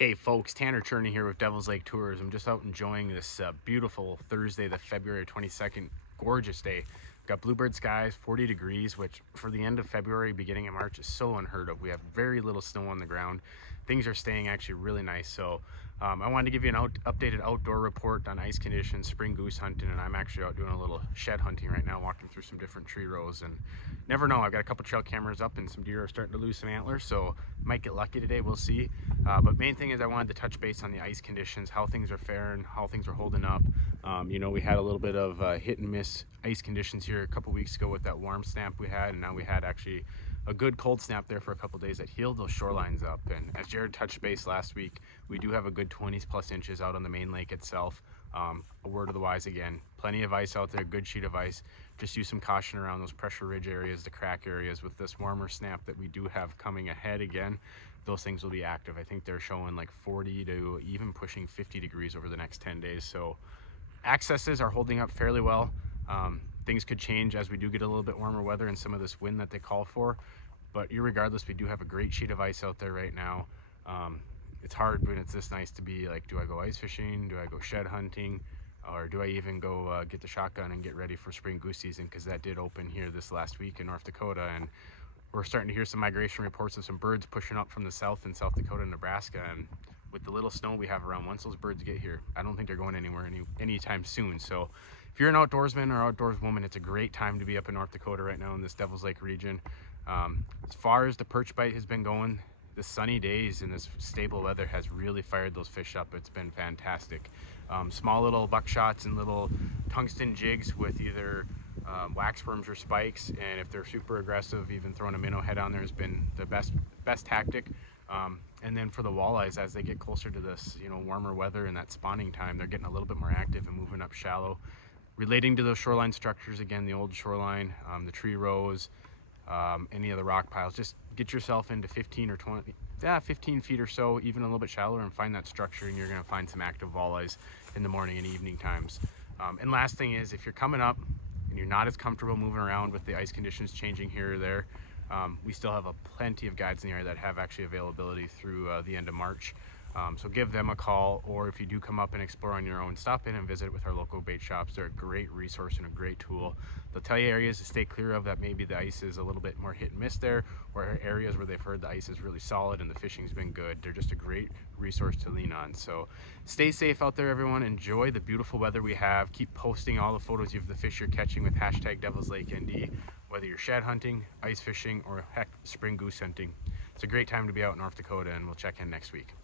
Hey folks, Tanner Cherney here with Devils Lake Tours. I'm just out enjoying this beautiful Thursday, the February 22nd, gorgeous day. We've got bluebird skies, 40 degrees, which for the end of February, beginning of March is so unheard of. We have very little snow on the ground. Things are staying actually really nice. So I wanted to give you an updated outdoor report on ice conditions, spring goose hunting, and I'm actually out doing a little shed hunting right now, walking through some different tree rows. And never know, I've got a couple trail cameras up and some deer are starting to lose some antlers, so might get lucky today, we'll see. But main thing is I wanted to touch base on the ice conditions, how things are faring, how things are holding up. You know, we had a little bit of hit and miss ice conditions here a couple weeks ago with that warm snap we had, and now we had actually a good cold snap there for a couple days that healed those shorelines up. And as Jared touched base last week, we do have a good 20+ inches out on the main lake itself. A word of the wise again, plenty of ice out there, good sheet of ice. Just use some caution around those pressure ridge areas, the crack areas. With this warmer snap that we do have coming ahead again, those things will be active. I think they're showing like 40 to even pushing 50 degrees over the next 10 days. So accesses are holding up fairly well. Things could change as we do get a little bit warmer weather and some of this wind that they call for, but irregardless, we do have a great sheet of ice out there right now. It's hard when it's this nice to be like, do I go ice fishing? Do I go shed hunting? Or do I even go get the shotgun and get ready for spring goose season? Because that did open here this last week in North Dakota, and we're starting to hear some migration reports of some birds pushing up from the south in South Dakota and Nebraska. And with the little snow we have around, once those birds get here, I don't think they're going anywhere anytime soon. So if you're an outdoorsman or outdoors woman, it's a great time to be up in North Dakota right now in this Devils Lake region. As far as the perch bite has been going, the sunny days and this stable weather has really fired those fish up. It's been fantastic. Small little buckshots and little tungsten jigs with either wax worms or spikes, and if they're super aggressive, even throwing a minnow head on there has been the best tactic. And then for the walleyes, as they get closer to this, you know, warmer weather and that spawning time, they're getting a little bit more active and moving up shallow. Relating to those shoreline structures, again, the old shoreline, the tree rows, any of the rock piles, just get yourself into 15 feet or so, even a little bit shallower, and find that structure, and you're going to find some active walleyes in the morning and evening times. And last thing is, if you're coming up and you're not as comfortable moving around with the ice conditions changing here or there, we still have plenty of guides in the area that have actually availability through the end of March. So give them a call, or if you do come up and explore on your own, stop in and visit with our local bait shops. They're a great resource and a great tool. They'll tell you areas to stay clear of that maybe the ice is a little bit more hit and miss there, or areas where they've heard the ice is really solid and the fishing's been good. They're just a great resource to lean on. So stay safe out there, everyone. Enjoy the beautiful weather we have. Keep posting all the photos of the fish you're catching with #DevilsLakeND, whether you're shed hunting, ice fishing, or heck, spring goose hunting. It's a great time to be out in North Dakota, and we'll check in next week.